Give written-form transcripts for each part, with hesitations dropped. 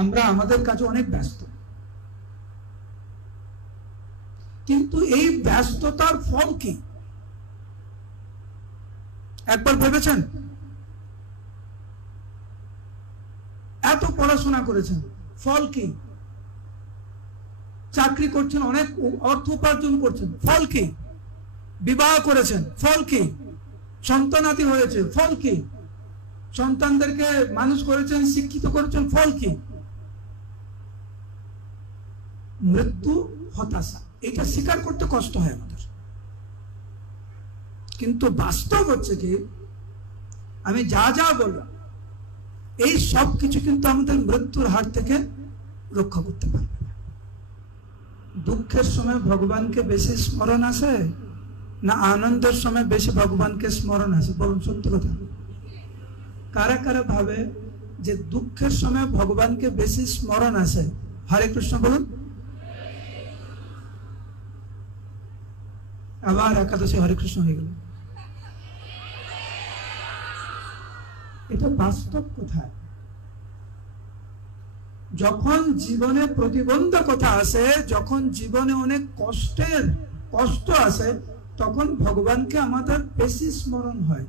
আমরা আমাদের কাছে অনেক ব্যস্ত, কিন্তু এই ব্যস্ততার ফল কি একবার ভেবেছেন? এত পড়াশোনা করেছেন, ফল কি? চাকরি করছেন, অনেক অর্থ উপার্জন করছেন, ফল কি? বিবাহ করেছেন, ফল কি? সন্তানাদি হয়েছে, ফল কি? সন্তানদেরকে মানুষ করেছেন, শিক্ষিত করেছেন, ফল কি? মৃত্যু, হতাশা। এটা স্বীকার করতে কষ্ট হয় আমাদের, কিন্তু বাস্তব হচ্ছে কি, আমি যা যা বললাম এই সব কিছু কিন্তু আমাদের মৃত্যুর হাত থেকে রক্ষা করতে পারবে না। দুঃখের সময় ভগবানকে বেশি স্মরণ আসে না আনন্দের সময় বেশি ভগবানকে স্মরণ আসে? বলুন সত্যি কথা। কারা কারা ভাবে যে দুঃখের সময় ভগবানকে বেশি স্মরণ আসে? হরে কৃষ্ণ বলুন। আবার একাদশী হরে কৃষ্ণ হয়ে গেল। এটা বাস্তব কোথায়? যখন জীবনে প্রতিবন্ধকতা আসে, যখন জীবনে অনেক কষ্ট আসে, তখন ভগবানকে আমাদের বেশি স্মরণ হয়।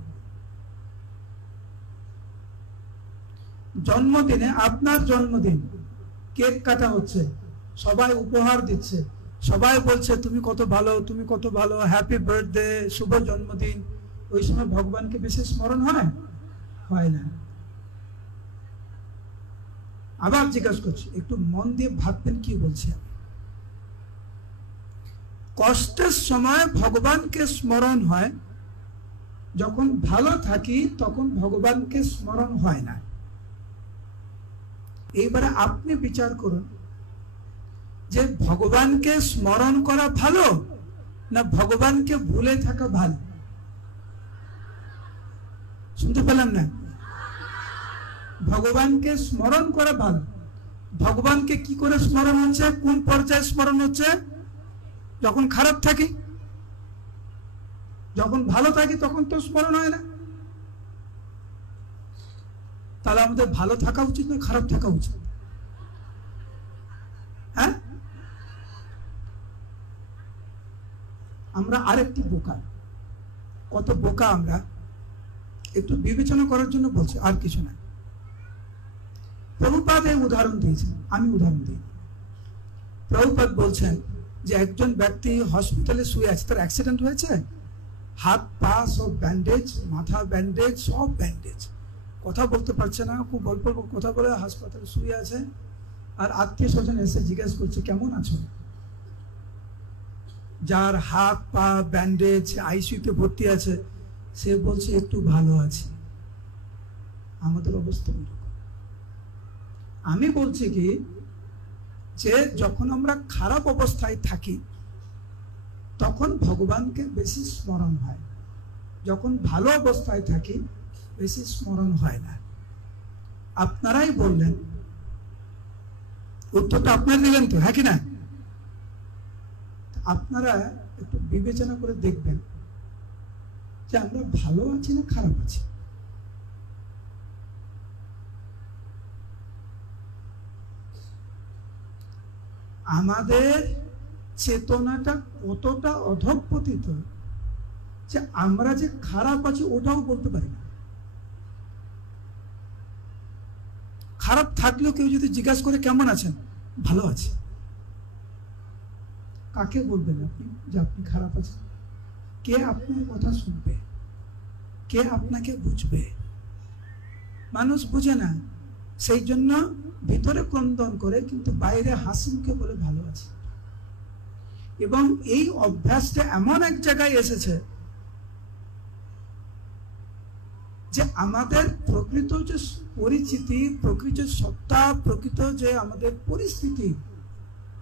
জন্মদিনে, আপনার জন্মদিন, কেক কাটা হচ্ছে, সবাই উপহার দিচ্ছে, সবাই বলছে তুমি কত ভালো, তুমি কত ভালো, হ্যাপি বার্থডে, শুভ জন্মদিন। ওই সময় ভগবানকে বেশি স্মরণ হয়? হয় না। আবার জিজ্ঞাসা করছি, একটু মন দিয়ে ভাববেন কি বলছে। কষ্টের সময় ভগবানকে স্মরণ হয়, যখন ভালো থাকি তখন ভগবানকে স্মরণ হয় না। এইবারে আপনি বিচার করুন যে ভগবানকে স্মরণ করা ভালো না ভগবানকে ভুলে থাকা ভালো? শুনতে পেলাম না? ভগবানকে স্মরণ করা ভালো। ভগবানকে কি করে স্মরণ হচ্ছে? কোন পর্যায়ে স্মরণ হচ্ছে? যখন খারাপ থাকি। যখন ভালো থাকি তখন তো স্মরণ হয় না। তাহলে আমাদের ভালো থাকা উচিত না খারাপ থাকা উচিত? হ্যাঁ, আমরা আরেকটি বোকা। কত বোকা আমরা, একটু বিবেচনা করার জন্য বলছি, আর কিছু না। প্রভুপাদ এই উদাহরণ দিয়েছেন, আমি উদাহরণ দিই। প্রভুপাদ বলছেন যে একজন ব্যক্তি হসপিটালে শুয়ে আছে, তার অ্যাক্সিডেন্ট হয়েছে, হাত পা সব ব্যান্ডেজ, মাথা ব্যান্ডেজ, সব ব্যান্ডেজ, কথা বলতে পারছে না, খুব অল্প অল্প কথা বলে হাসপাতালে শুয়ে আছে। আর আত্মীয় স্বজন এসে জিজ্ঞেস করছে কেমন আছো? যার হাত পা ব্যান্ডেজ, আইসিইউতে ভর্তি আছে, সে বলছে একটু ভালো আছি। আমাদের অবস্থা এরকম। আমি বলছি কি, যে যখন আমরা খারাপ অবস্থায় থাকি তখন ভগবানকে বেশি স্মরণ হয়, যখন ভালো অবস্থায় থাকি বেশি স্মরণ হয় না। আপনারাই বললেন, উত্তরটা আপনারা দিলেন তো, হ্যাঁ কি না? আপনারা একটু বিবেচনা করে দেখবেন যে আমরা ভালো আছি না খারাপ আছি। আমাদের চেতনাটা কতটা অধঃপতিত যে আমরা যে খারাপ আছি ওটাও বলতে পারি না। খারাপ থাকলেও কেউ যদি জিজ্ঞাসা করে কেমন আছেন, ভালো আছি, কাকে বলবেন আপনি যে আপনি খারাপ আছেন? কে আপনার কথা শুনবে? কে আপনাকে বুঝবে? মানুষ বুঝে না, সেই জন্য ভিতরে ক্রন্দন করে কিন্তু বাইরে হাসি মুখে বলে ভালো আছে। এবং এই অভ্যাসটা এমন এক জায়গায় এসেছে যে আমাদের প্রকৃত যে পরিচিতি, প্রকৃত সত্তা, প্রকৃত যে আমাদের পরিস্থিতি,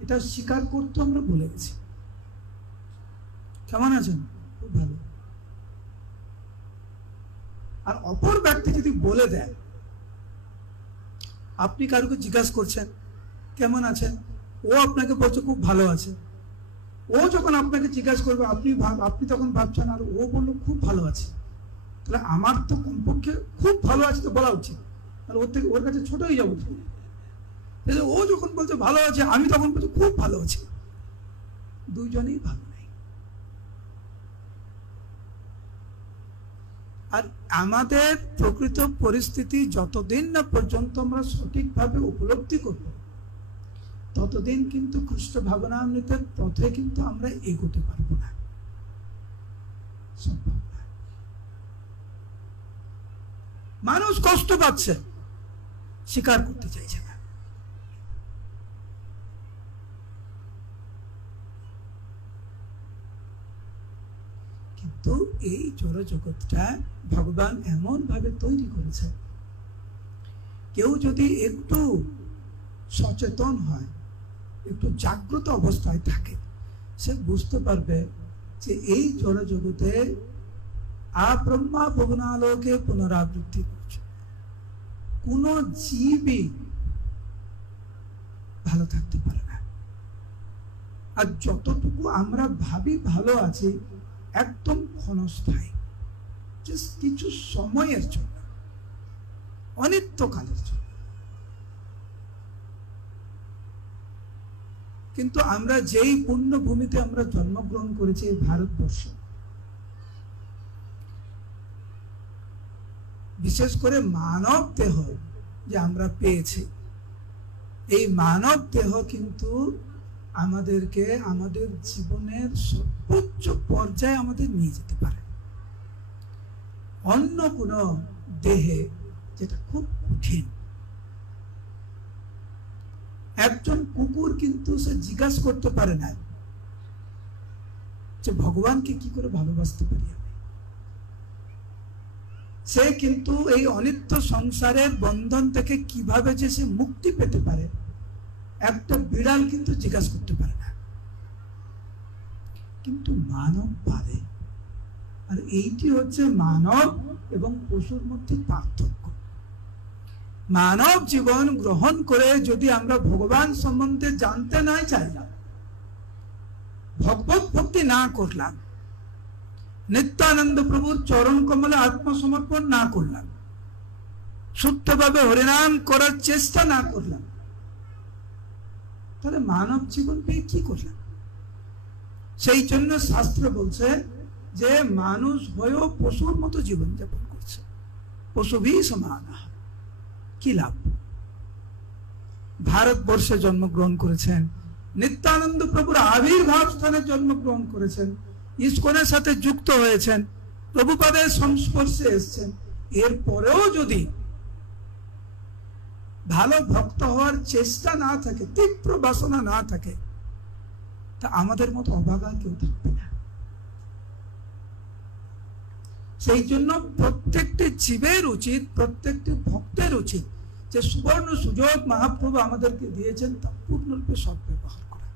এটা স্বীকার করতে আমরা ভুলে গেছি। কেমন আছেন? খুব ভালো। আর অপর ব্যক্তি যদি বলে দেয়, আপনি কারোকে জিজ্ঞাসা করছেন কেমন আছেন, ও আপনাকে বলছে খুব ভালো আছে। ও যখন আপনাকে জিজ্ঞাসা করবে আপনি তখন ভাবছেন আর ও বললো খুব ভালো আছে, তাহলে আমার তো কমপক্ষে খুব ভালো আছে তো বলা উচিত, তাহলে ওর কাছে ছোট হয়ে যাবো। ও যখন বলছে ভালো আছে, আমি তখন বলছি খুব ভালো আছি। দুইজনেই ভালো নেই। আর আমাদের প্রকৃত পরিস্থিতি যতদিন না পর্যন্ত আমরা সঠিকভাবে উপলব্ধি করব, ততদিন কিন্তু খ্রিস্ট ভাবনামৃতের পথে কিন্তু আমরা এগোতে পারবো না, সম্ভব না। মানুষ কষ্ট পাচ্ছে, স্বীকার করতে চাইছে না। কিন্তু এই জড় জগৎটা ভগবান এমন ভাবে তৈরি করেছে, কেউ যদি একটু সচেতন হয়, একটু জাগ্রত অবস্থায় থাকে, সে বুঝতে পারবে যে এই জড় জগতে আব্রহ্মা ভুবনালোকে পুনরাবৃত্তি করছে। কোন জীবই ভালো থাকতে পারে না। আর যতটুকু আমরা ভাবি ভালো আছি, একদম ক্ষণস্থায়ী, কিছু সময়ের জন্য, অনিত্যকালের জন্য। কিন্তু আমরা যেই পুণ্যভূমিতে আমরা জন্মগ্রহণ করেছি, এই ভারতবর্ষ, বিশেষ করে মানব দেহ যে আমরা পেয়েছি, এই মানব দেহ কিন্তু আমাদেরকে আমাদের জীবনের সর্বোচ্চ পর্যায়ে আমাদের নিয়ে যেতে পারে। অন্য কোন দেহে যেটা খুব কঠিন। একজন কুকুর কিন্তু সে জিজ্ঞাসা করতে পারে না যে ভগবানকে কি করে ভালোবাসতে পারি আমি। সে কিন্তু এই অনিত্য সংসারের বন্ধন থেকে কিভাবে যে সে মুক্তি পেতে পারে, একটা বিড়াল কিন্তু জিজ্ঞাসা করতে পারে না, কিন্তু মানব পারে। আর এইটি হচ্ছে মানব এবং পশুর মধ্যে পার্থক্য। মানব জীবন গ্রহণ করে যদি আমরা ভগবান সম্বন্ধে জানতে না চাইলাম, ভগবত ভক্তি না করলাম, নিত্যানন্দ প্রভুর চরণ কমলে আত্মসমর্পণ না করলাম, শুদ্ধভাবে হরিনাম করার চেষ্টা না করলাম, তাহলে মানব জীবন পেয়ে কি করলাম? সেই জন্য শাস্ত্র বলছে যে মানুষ হয়েও পশুর মতো জীবন যাপন করছে, পশুভি সমান, কি লাভ? ভারতবর্ষে জন্মগ্রহণ করেছেন, নিত্যানন্দ প্রভুর আবির্ভাব স্থানে জন্মগ্রহণ করেছেন, ইস্কনের সাথে যুক্ত হয়েছেন, প্রভুপাদের সংস্পর্শে এসেছেন, এরপরেও যদি ভালো ভক্ত হওয়ার চেষ্টা না থাকে, তীব্র বাসনা না থাকে, তা আমাদের মতো অভাগা কেউ থাকবে না। সেই জন্য প্রত্যেকটি জীবের উচিত, প্রত্যেকটি ভক্তের উচিত যে সুবর্ণ সুযোগ মহাপ্রভু আমাদেরকে দিয়েছেন তা পূর্ণরূপে সদ্ব্যবহার করা।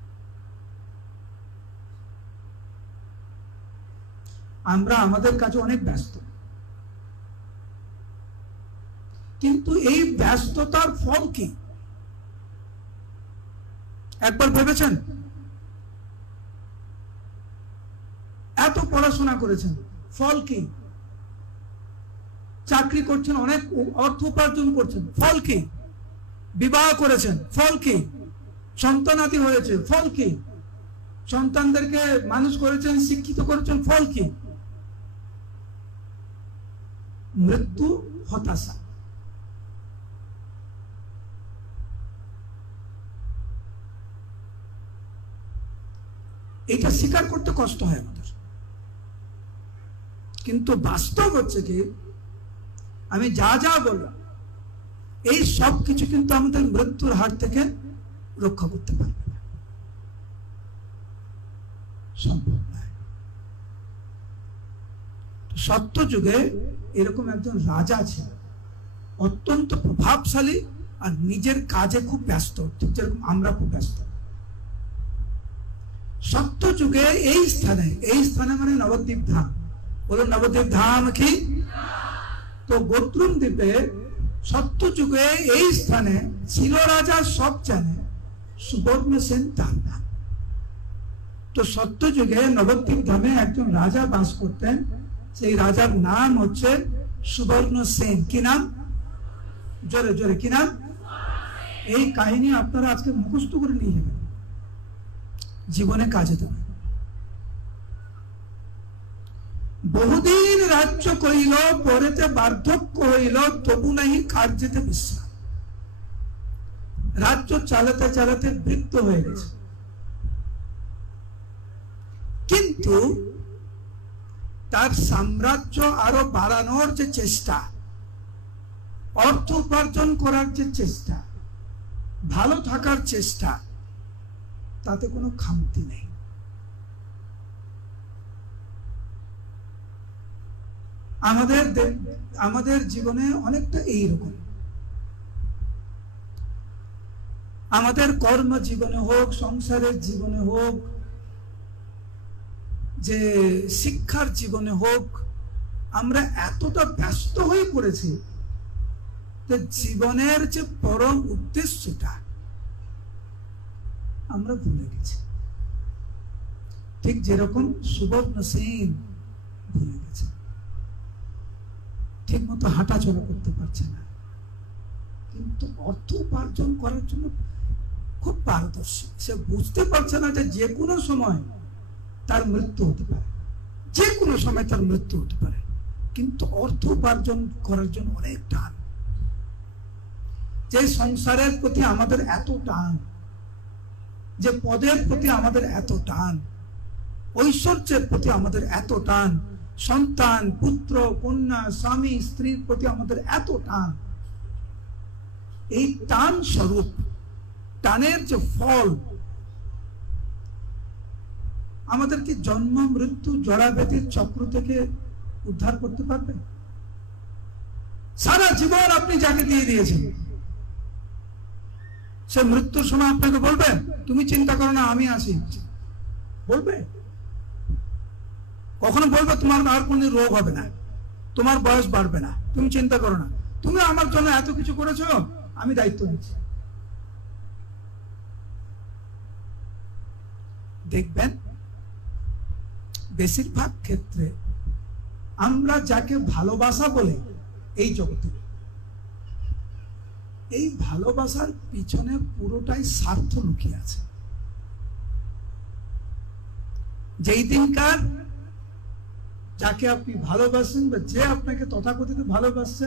আমরা আমাদের কাছে অনেক ব্যস্ত, কিন্তু এই ব্যস্ততার ফল কি একবার ভেবেছেন? এত পড়াশোনা করেছেন, ফল কি? চাকরি করছেন, অনেক অর্থ উপার্জন করছেন, ফল কি? বিবাহ করেছেন, ফল কি? সন্তানাদি হয়েছে, ফল কি? সন্তানদেরকে মানুষ করেছেন, শিক্ষিত করেছেন, ফল কি? মৃত্যু, হতাশা। এটা স্বীকার করতে কষ্ট হয় আমাদের, কিন্তু বাস্তব হচ্ছে কি, আমি যা যা বললাম এই সব কিছু কিন্তু আমাদের মৃত্যুর হাত থেকে রক্ষা করতে পারবে না, সম্ভব নয়। সত্য যুগে এরকম একজন রাজা ছিল, অত্যন্ত প্রভাবশালী আর নিজের কাজে খুব ব্যস্ত, ঠিক যেরকম আমরা খুব ব্যস্ত। সত্য যুগে এই স্থানে মানে নবদ্বীপ ধাম, বলুন নবদ্বীপ ধাম কি? তো গোত্রুম দ্বীপে সত্য যুগে এই স্থানে ছিল রাজা, সব জানে, সুবর্ণ সেন তার নাম। তো সত্য যুগে নবদ্বীপ ধামে একজন রাজা বাস করতেন, সেই রাজার নাম হচ্ছে সুবর্ণ সেন। কি নাম? জোরে জোরে কি নাম? এই কাহিনী আপনারা আজকে মুখস্থ করে নিয়ে যাবেন, জীবনে কাজে দেবেন। বহুদিন রাজ্য করিল, পরেতে বার্ধক্য হইল, তবু নাহি কার্যেতে বিশ্রাম। রাজ্য চালাতে চালাতে বৃদ্ধ হয়ে গেছে, কিন্তু তার সাম্রাজ্য আরো বাড়ানোর যে চেষ্টা, অর্থ উপার্জন করার যে চেষ্টা, ভালো থাকার চেষ্টা, তাতে কোনো খামতি নেই। আমাদের জীবনে অনেকটা এইরকম। আমাদের কর্ম জীবনে হোক, সংসারের জীবনে হোক, যে শিক্ষার জীবনে হোক, আমরা এতটা ব্যস্ত হয়ে পড়েছি যে জীবনের যে পরম উদ্দেশ্যটা আমরা ভুলে গেছি। ঠিক যেরকম সুবর্ণ সেন ভুলে গেছে, ঠিক মতো হাঁটা চলা করতে পারছে না, কিন্তু অর্থ উপার্জন করার জন্য খুব পারদর্শী। সে বুঝতে পারছে না যে যে কোনো সময় তার মৃত্যু হতে পারে, যে কোনো সময় তার মৃত্যু হতে পারে, কিন্তু অর্থ উপার্জন করার জন্য অনেক টান। যে সংসারের প্রতি আমাদের এত টান, যে পদের প্রতি আমাদের এত টান, ঐশ্বর্যের প্রতি আমাদের এত টান, সন্তান, পুত্র, কন্যা, স্বামী, স্ত্রীর প্রতি আমাদের এত টান, এই টান স্বরূপ, টানের যে ফল, আমাদেরকে জন্ম মৃত্যু জড়াব্যাধির চক্র থেকে উদ্ধার করতে পারবে? সারা জীবন আপনি যাকে দিয়ে দিয়েছেন, সে মৃত্যুর সময় আপনাকে বলবে তুমি চিন্তা করো না, আমি আছি? বলবে? কখনো বলবে তোমার আর কোনো রোগ হবে না, তোমার বয়স বাড়বে না, তুমি চিন্তা করো না, তুমি আমার জন্য এত কিছু করেছো, আমি দায়িত্ব নিচ্ছি? দেখবেন বেশিরভাগ ক্ষেত্রে আমরা যাকে ভালোবাসা বলে এই জগতে, এই ভালোবাসার পিছনে পুরোটাই স্বার্থ লুকিয়ে আছে। যেই দিনকার যাকে আপনি ভালোবাসেন বা যে আপনাকে তথাকথিত ভালোবাসছে,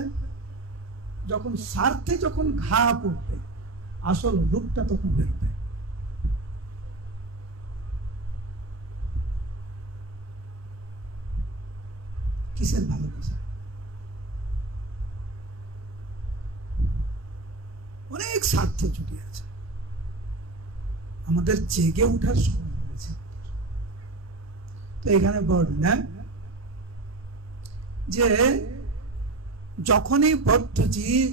যখন স্বার্থে যখন ঘা পড়বে, আসল রূপটা তখন বেরোবে। কিসের ভালোবাসা? অনেক স্বার্থ জুড়ে আছে। আমাদের জেগে ওঠার সময় হয়েছে। তো এখানে বর্ণনা যে যখনই বদ্ধ জীব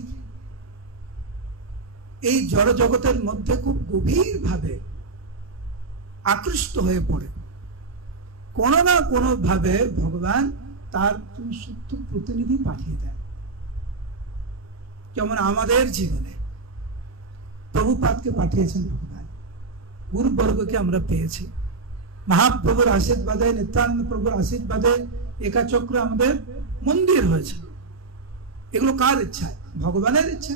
এই জড় জগতের মধ্যে খুব গভীর ভাবে আকৃষ্ট হয়ে পড়ে, কোনো না কোনো ভাবে ভগবান তার শুদ্ধ প্রতিনিধি পাঠিয়ে দেন। যেমন আমাদের জীবনে প্রভুপাদকে পাঠিয়েছেন ভগবান, গুরুবর্গকে আমরা পেয়েছি, মহাপ্রভুর আশীর্বাদে, নিত্যানন্দ প্রভুর আশীর্বাদে একাচক্র আমাদের মন্দির হয়েছে। এগুলো কার ইচ্ছা? ভগবানের ইচ্ছা।